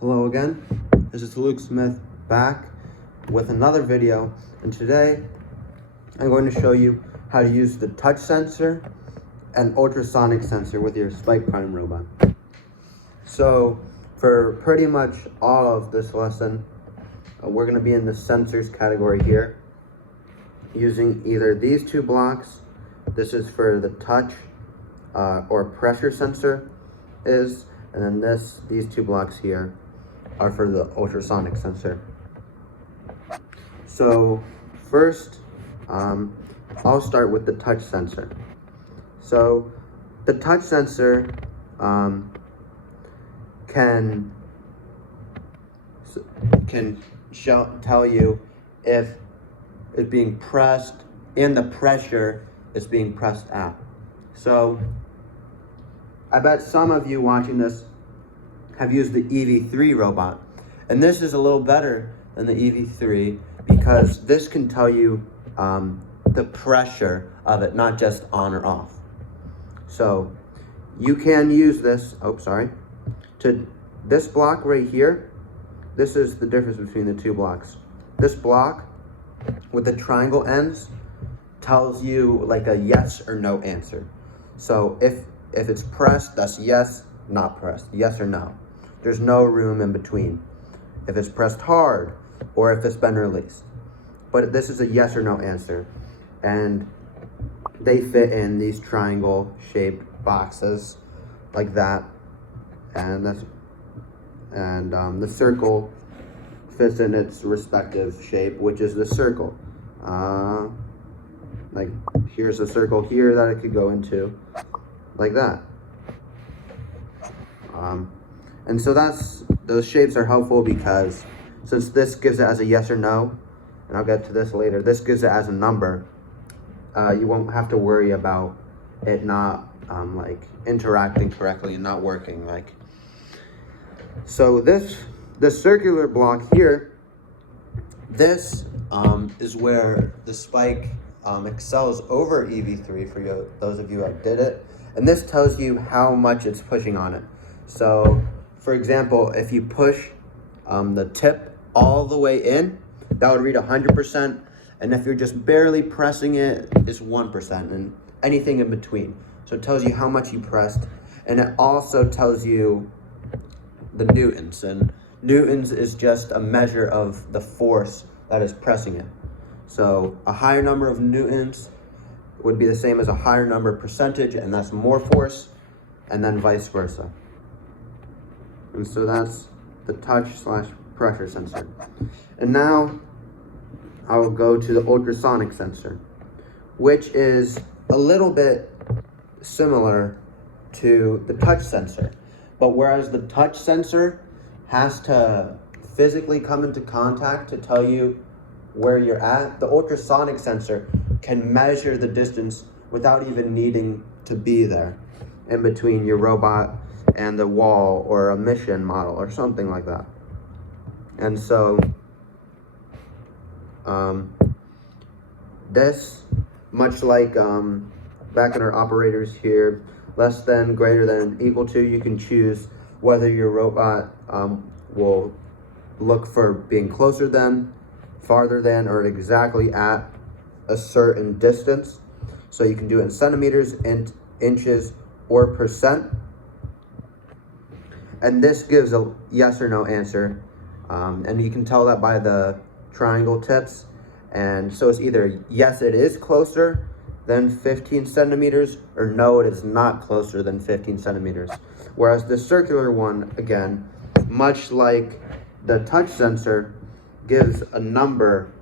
Hello again, this is Luke Smith back with another video, and today I'm going to show you how to use the touch sensor and ultrasonic sensor with your spike prime robot. So for pretty much all of this lesson, we're going to be in the sensors category here, using either these two blocks. This is for the touch or pressure sensor and then these two blocks here are for the ultrasonic sensor. So first, I'll start with the touch sensor. So the touch sensor can tell you if it's being pressed and the pressure is being pressed at. So I bet some of you watching this have used the EV3 robot, and this is a little better than the EV3 because this can tell you the pressure of it, not just on or off. So you can use this, to this block right here. This is the difference between the two blocks. This block with the triangle ends tells you like a yes or no answer. So if it's pressed, that's yes, not pressed, yes or no. There's no room in between. If it's pressed hard or if it's been released. But this is a yes or no answer. And they fit in these triangle shaped boxes like that. And the circle fits in its respective shape, which is the circle. Like here's a circle here that it could go into, like that. And so those shapes are helpful because since this gives it as a yes or no, and I'll get to this later, this gives it as a number, you won't have to worry about it not like interacting correctly and not working. So this circular block here, this is where the spike excels over EV3 for you, those of you that did it, and this tells you how much it's pushing on it. So for example, if you push the tip all the way in, that would read 100%, and if you're just barely pressing it, it's 1%, and anything in between. So it tells you how much you pressed, and it also tells you the newtons, and newtons is just a measure of the force that is pressing it. So a higher number of newtons would be the same as a higher number percentage, and that's more force, and then vice versa. And so that's the touch/pressure sensor. And now I will go to the ultrasonic sensor, which is a little bit similar to the touch sensor. But whereas the touch sensor has to physically come into contact to tell you where you're at, the ultrasonic sensor can measure the distance without even needing to be there in between your robot and the wall or a mission model or something like that. And so this, much like back in our operators here, less than, greater than, equal to, you can choose whether your robot will look for being closer than, farther than, or exactly at a certain distance. So you can do it in centimeters, inches, or percent. And this gives a yes or no answer. And you can tell that by the triangle tips. And so it's either yes, it is closer than 15 centimeters, or no, it is not closer than 15 centimeters. Whereas the circular one, again, much like the touch sensor, gives a number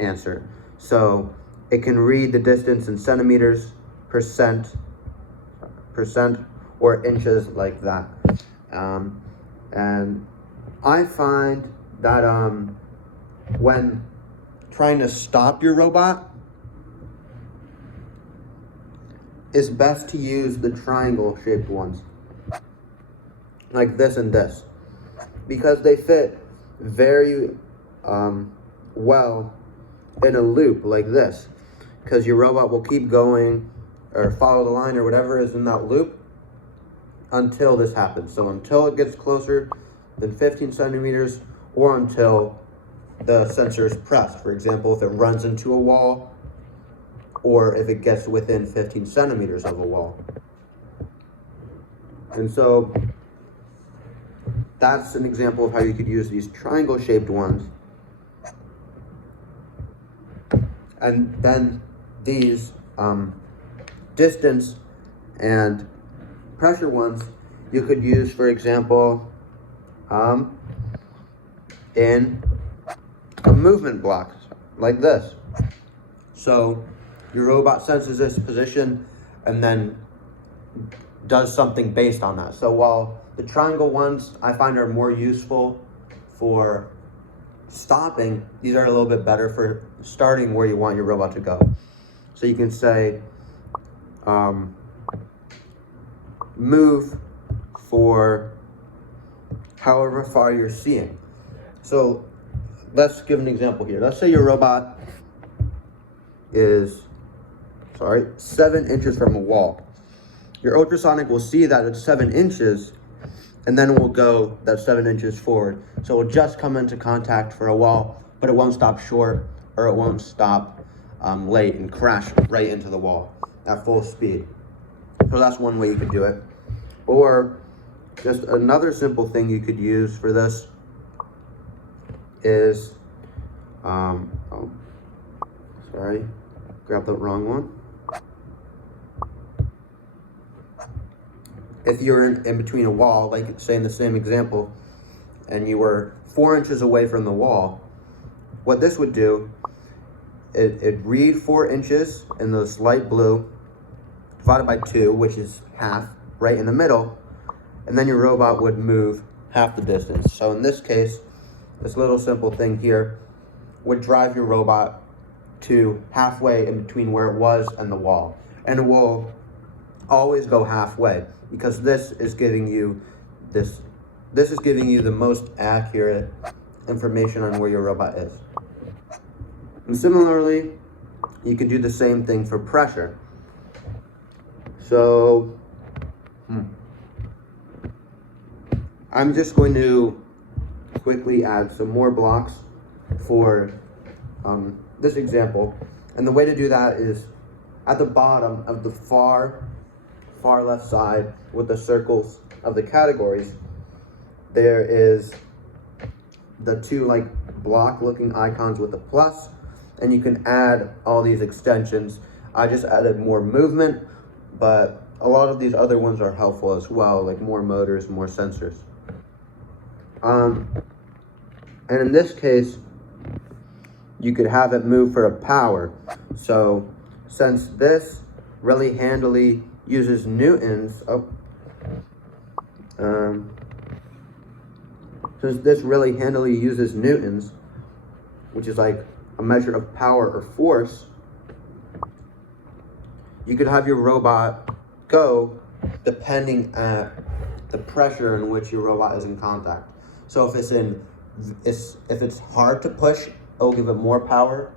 answer. So it can read the distance in centimeters, percent, or inches, like that. And I find that when trying to stop your robot, it's best to use the triangle shaped ones, like this and this, because they fit very well in a loop like this, because your robot will keep going or follow the line or whatever is in that loop until this happens. So until it gets closer than 15 centimeters or until the sensor is pressed. For example, if it runs into a wall or if it gets within 15 centimeters of a wall. And so that's an example of how you could use these triangle-shaped ones. And then these distance and pressure ones you could use, for example, in a movement block like this. So your robot senses this position and then does something based on that. So while the triangle ones I find are more useful for stopping, these are a little bit better for starting where you want your robot to go. So you can say move for however far you're seeing. So let's give an example here. Let's say your robot is 7 inches from a wall. Your ultrasonic will see that it's 7 inches, and then it will go that 7 inches forward. So it will just come into contact for a wall, but it won't stop short, or it won't stop late and crash right into the wall at full speed. So that's one way you could do it. Or just another simple thing you could use for this is, grabbed the wrong one. If you're in between a wall, like say in the same example, and you were 4 inches away from the wall, what this would do, it'd read 4 inches in this light blue, divided by 2, which is half, right in the middle, and then your robot would move half the distance. So in this case, this little simple thing here would drive your robot to halfway in between where it was and the wall. And it will always go halfway, because this is giving you the most accurate information on where your robot is. And similarly, you can do the same thing for pressure. So I'm just going to quickly add some more blocks for this example. And the way to do that is at the bottom of the far left side with the circles of the categories, there is the two like block looking icons with a plus, and you can add all these extensions. I just added more movement, but a lot of these other ones are helpful as well, like more motors, more sensors. And in this case, you could have it move for a power. So since this really handily uses newtons, which is like a measure of power or force, you could have your robot go depending at the pressure in which your robot is in contact. So if it's hard to push, it will give it more power,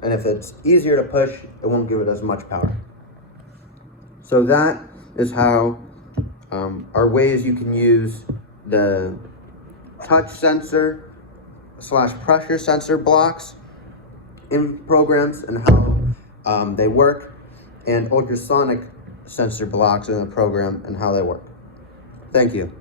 and if it's easier to push, it won't give it as much power. So that is how are ways you can use the touch sensor / pressure sensor blocks in programs and how they work, and ultrasonic sensor blocks in a program and how they work. Thank you.